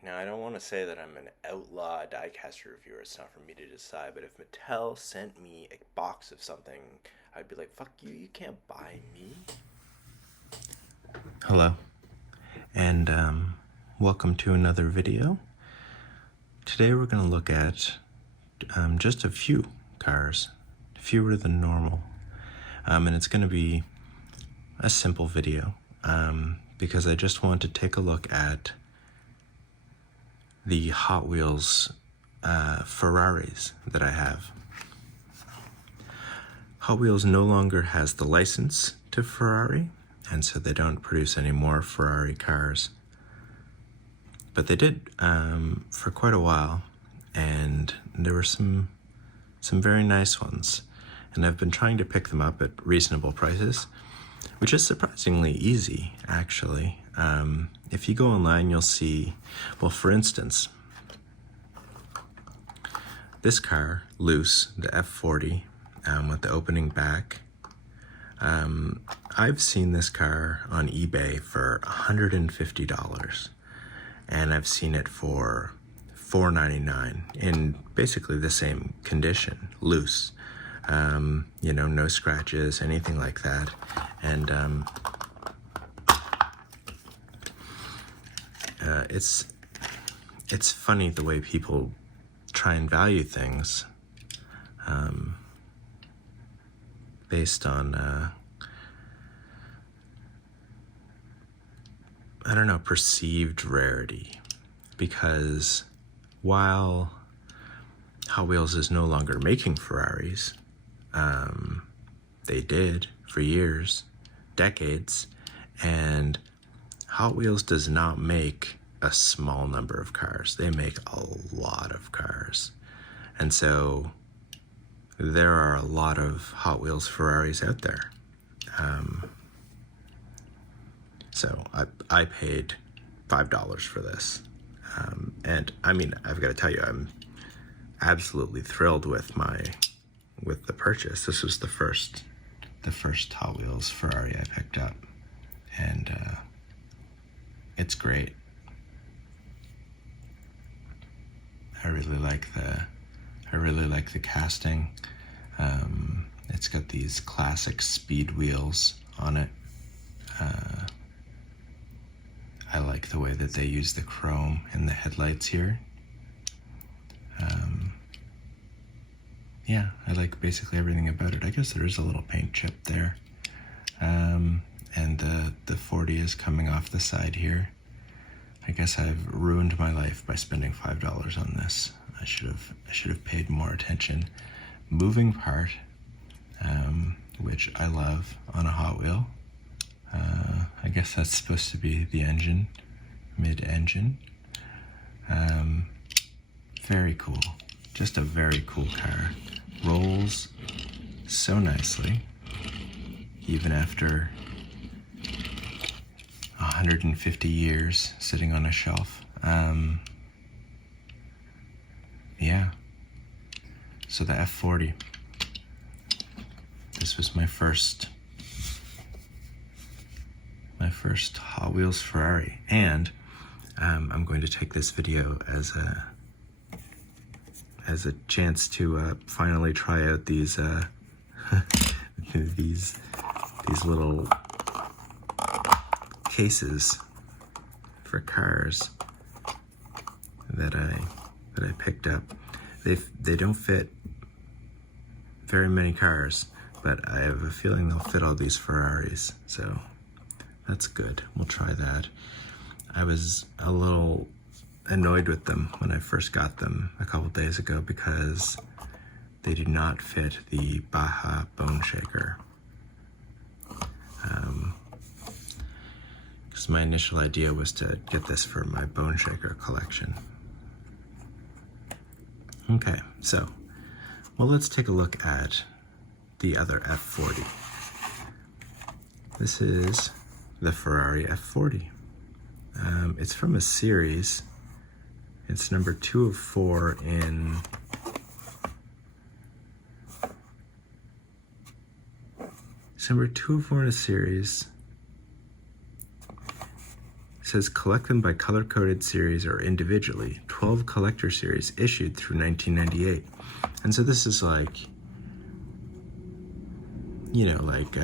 Now, I don't want to say that I'm an outlaw diecast reviewer. It's not for me to decide. But if Mattel sent me a box of something, I'd be like, fuck you, you can't buy me. Hello, and welcome to another video. Today we're going to look at just a few cars, fewer than normal, and it's going to be a simple video because I just want to take a look at the Hot Wheels Ferraris that I have. Hot Wheels no longer has the license to Ferrari, and so they don't produce any more Ferrari cars. But they did for quite a while, and there were some very nice ones. And I've been trying to pick them up at reasonable prices, which is surprisingly easy, actually. If you go online, you'll see, well, for instance, this car, Loose, the F40, with the opening back. I've seen this car on eBay for $150, and I've seen it for $4.99 in basically the same condition, loose. No scratches, anything like that. And it's funny the way people try and value things based on I don't know, perceived rarity. Because while Hot Wheels is no longer making Ferraris, they did for years, decades, and Hot Wheels does not make a small number of cars. They make a lot of cars. And so there are a lot of Hot Wheels Ferraris out there. So I paid $5 for this. And I mean, I've got to tell you, I'm absolutely thrilled with the purchase. This was the first Hot Wheels Ferrari I picked up, and it's great. I really like the casting. It's got these classic speed wheels on it. I like the way that they use the chrome in the headlights here. Yeah, I like basically everything about it. I guess there is a little paint chip there. And the 40 is coming off the side here. I guess I've ruined my life by spending $5 on this. I should have paid more attention. Moving part, which I love on a Hot Wheel. I guess that's supposed to be the engine, mid-engine. Very cool. Just a very cool car. Rolls so nicely, even after 150 years sitting on a shelf. Yeah. So the F40. This was my first Hot Wheels Ferrari, and I'm going to take this video as a chance to finally try out these these little cases for cars that I picked up. They don't fit very many cars, but I have a feeling they'll fit all these Ferraris, so that's good. We'll try that. I was a little annoyed with them when I first got them a couple days ago because they do not fit the Baja Bone Shaker. Because my initial idea was to get this for my Bone Shaker collection. Okay, so, well, let's take a look at the other F40. This is the Ferrari F40. It's from a series. It's number 2 of 4 in It's number 2 of 4 in a series. says collect them by color-coded series or individually. 12 collector series issued through 1998. And so this is like, you know, like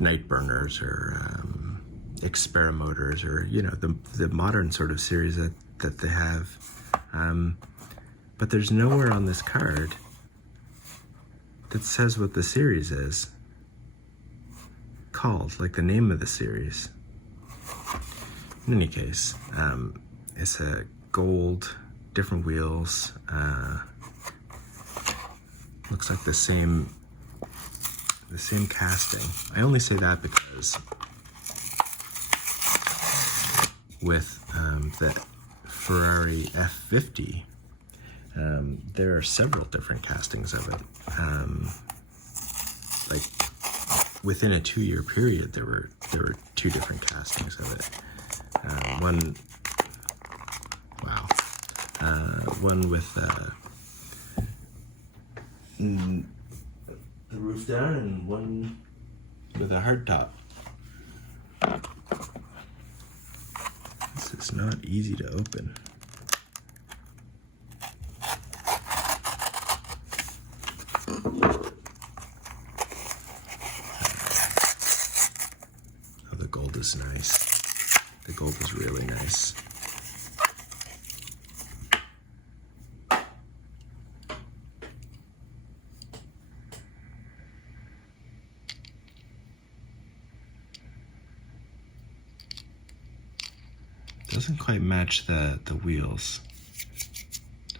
Night Burners or Experimotors, or, you know, the modern sort of series that they have. But there's nowhere on this card that says what the series is called, like the name of the series. In any case, it's a gold, different wheels, looks like the same casting. I only say that because with the Ferrari F50, there are several different castings of it. Like within a 2-year period, there were 2 different castings of it. One with the roof down, and one with a hard top. This is not easy to open. Oh, the gold is nice. The gold is really nice. Doesn't quite match the wheels.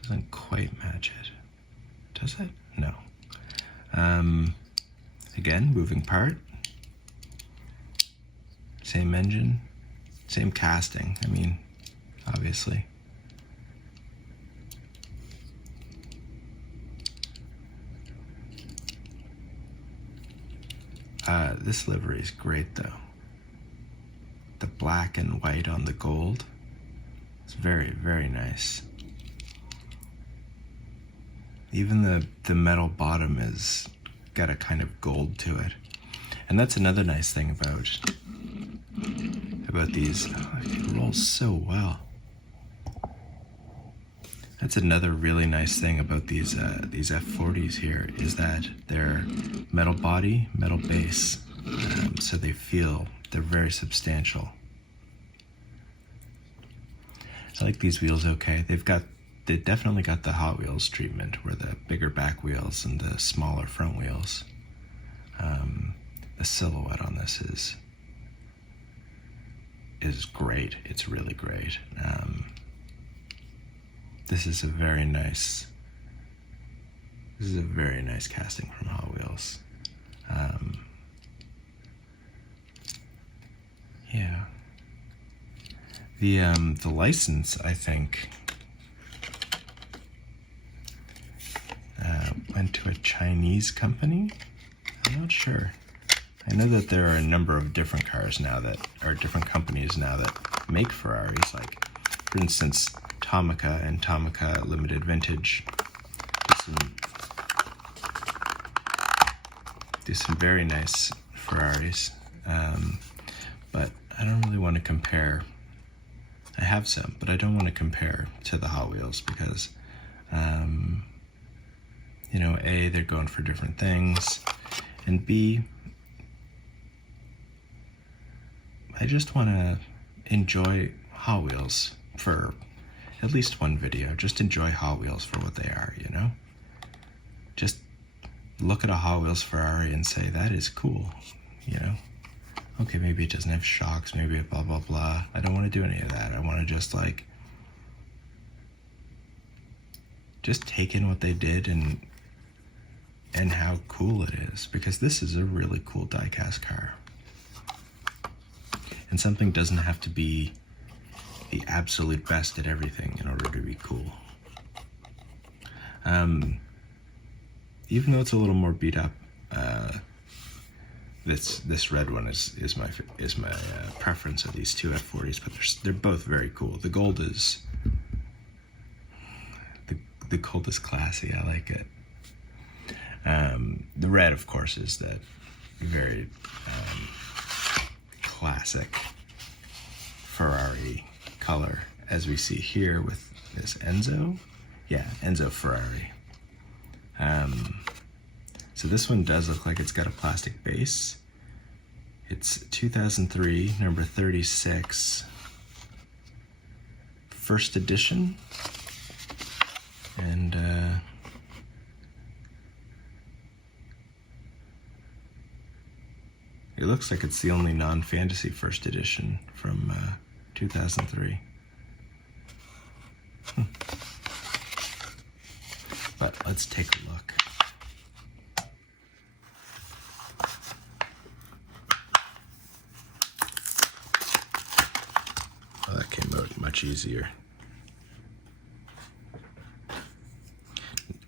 Doesn't quite match it. Does it? No. Again, moving part. Same engine. Same casting. I mean, obviously. This livery is great though. The black and white on the gold. It's very, very nice. Even the metal bottom is got a kind of gold to it. And that's another nice thing about these. Oh, it rolls so well. That's another really nice thing about these F40s here, is that they're metal body, metal base. So they're very substantial. I like these wheels okay. They definitely got the Hot Wheels treatment, where the bigger back wheels and the smaller front wheels. The silhouette on this is great. It's really great. This is a very nice casting from Hot Wheels. Yeah. The license, I think, went to a Chinese company. I'm not sure. I know that there are a number of different cars now that are different companies now that make Ferraris. Like, for instance, Tomica and Tomica Limited Vintage do some very nice Ferraris. But I don't really want to compare. I have some, but I don't want to compare to the Hot Wheels because, you know, A, they're going for different things, and B, I just want to enjoy Hot Wheels for at least one video. Just enjoy Hot Wheels for what they are, you know? Just look at a Hot Wheels Ferrari and say, that is cool, you know? Okay, maybe it doesn't have shocks, maybe it blah, blah, blah. I don't want to do any of that. I want to just take in what they did and how cool it is, because this is a really cool diecast car. And something doesn't have to be the absolute best at everything in order to be cool. Even though it's a little more beat up, this red one is my preference of these two F40s, but they're both very cool. The gold is the gold is classy. I like it. The red, of course, is that very classic Ferrari color as we see here with this Enzo. Yeah, Enzo Ferrari. So this one does look like it's got a plastic base. It's 2003, number 36, first edition. And it looks like it's the only non-fantasy first edition from 2003. But let's take a look. Oh, that came out much easier.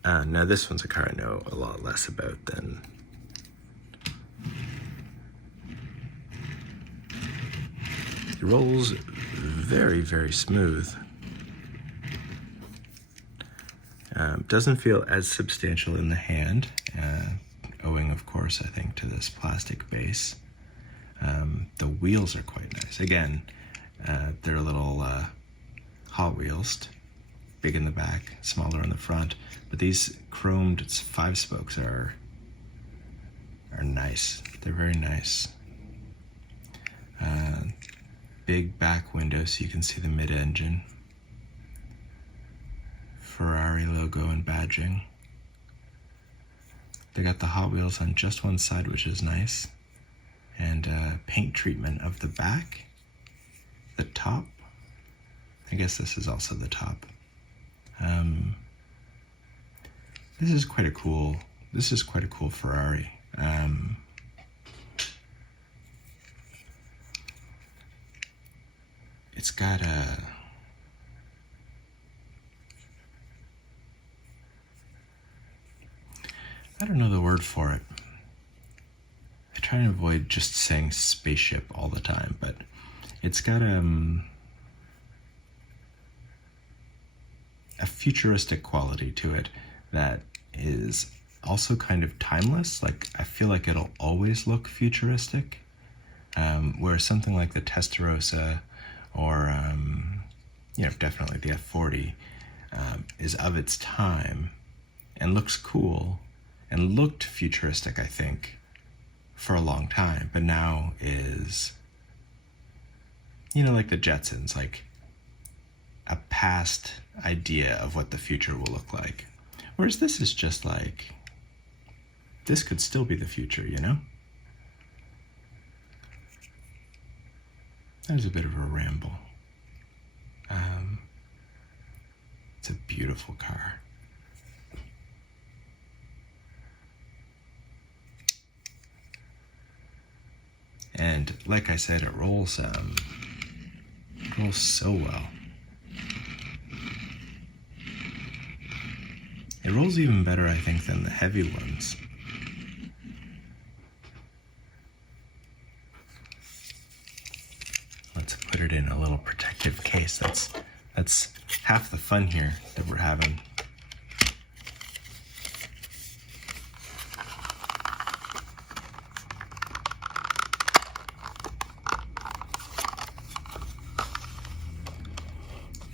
Now this one's a car I know a lot less about than it rolls very, very smooth. Doesn't feel as substantial in the hand, owing of course I think to this plastic base. The wheels are quite nice. Again, they're a little Hot Wheels, big in the back, smaller in the front. But these chromed 5-spokes are nice. They're very nice. Big back window so you can see the mid-engine. Ferrari logo and badging. They got the Hot Wheels on just one side, which is nice. And paint treatment of the back. The top. I guess this is also the top. This is quite a cool Ferrari. It's got I don't know the word for it. I try and avoid just saying spaceship all the time, but it's got a futuristic quality to it that is also kind of timeless. Like, I feel like it'll always look futuristic, where something like the Testarossa or definitely the F40 is of its time and looks cool and looked futuristic, I think, for a long time, but now is, like the Jetsons, like a past idea of what the future will look like. Whereas this is just like, this could still be the future, That was a bit of a ramble. It's a beautiful car. And like I said, it rolls so well. It rolls even better, I think, than the heavy ones. Let's put it in a little protective case. That's half the fun here that we're having.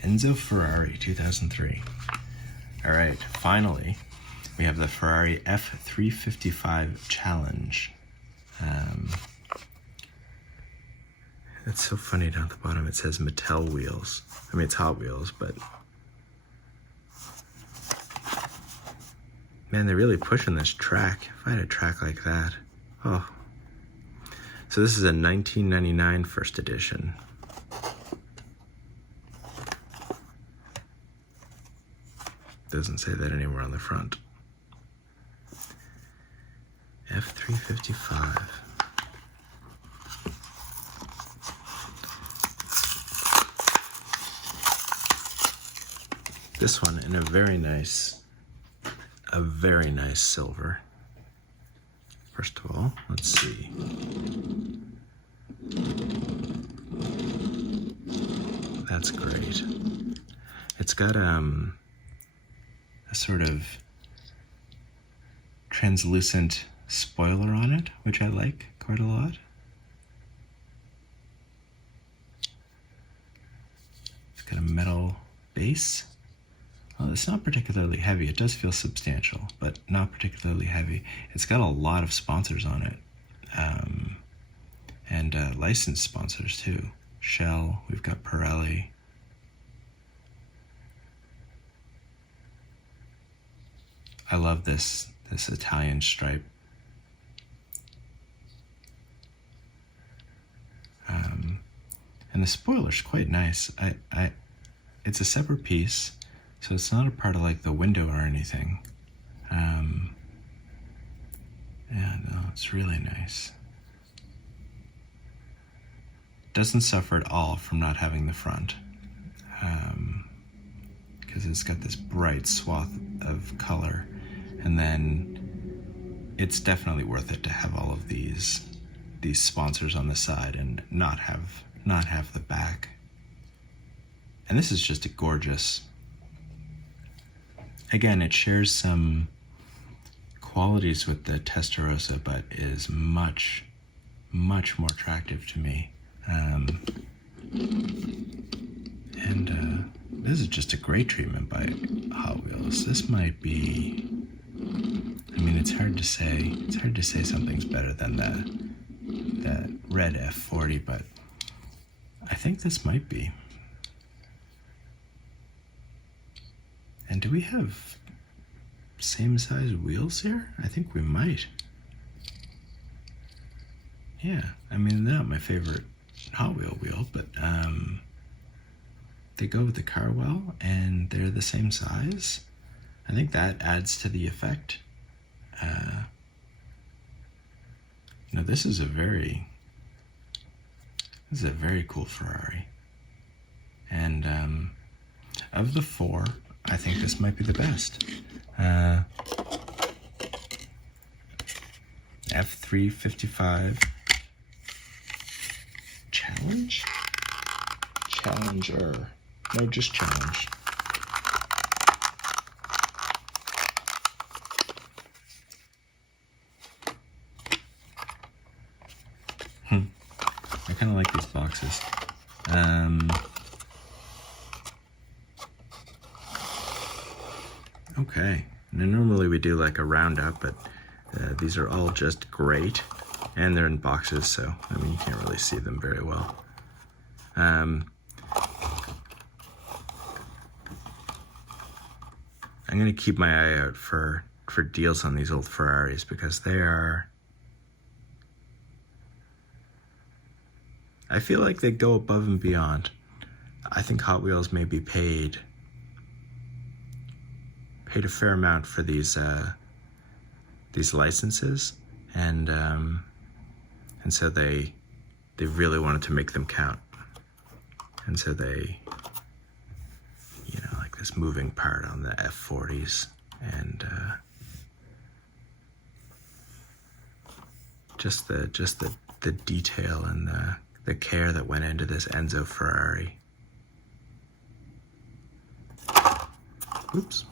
Enzo Ferrari 2003. All right, finally, we have the Ferrari F355 Challenge. It's so funny down at the bottom. It says Mattel wheels. I mean, it's Hot Wheels, but man, they're really pushing this track. If I had a track like that, oh. So this is a 1999 first edition. Doesn't say that anywhere on the front. F355. This one in a very nice silver. First of all, let's see. That's great. It's got a sort of translucent spoiler on it, which I like quite a lot. got a metal base. Well, it's not particularly heavy. It does feel substantial, but not particularly heavy. It's got a lot of sponsors on it, and licensed sponsors too. Shell, we've got Pirelli. I love this Italian stripe. And the spoiler's quite nice. It's a separate piece, so it's not a part of like the window or anything. Yeah, no, it's really nice. Doesn't suffer at all from not having the front, because it's got this bright swath of color, and then it's definitely worth it to have all of these sponsors on the side and not have the back. And this is just a gorgeous. Again, it shares some qualities with the Testarossa, but is much more attractive to me. This is just a great treatment by Hot Wheels. This might be. I mean, it's hard to say. It's hard to say something's better than that red F40, but I think this might be. And do we have same size wheels here? I think we might. Yeah, I mean, they're not my favorite Hot wheel, but they go with the car well, and they're the same size. I think that adds to the effect. This is a very cool Ferrari. And of the four, I think this might be the best. F355 Challenge? Challenger. No, just Challenge. I kind of like these boxes. Okay. Now, normally we do like a roundup, but these are all just great, and they're in boxes, so I mean you can't really see them very well. I'm gonna keep my eye out for deals on these old Ferraris, because they are. I feel like they go above and beyond. I think Hot Wheels may be paid a fair amount for these licenses, and so they really wanted to make them count, and so they, like this moving part on the F40s, and just the detail and the care that went into this Enzo Ferrari. Oops.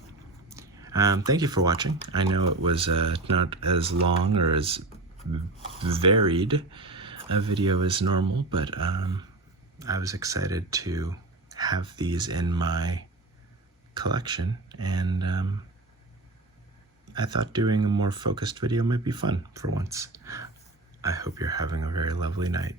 Thank you for watching. I know it was not as long or as varied a video as normal, but I was excited to have these in my collection, and I thought doing a more focused video might be fun for once. I hope you're having a very lovely night.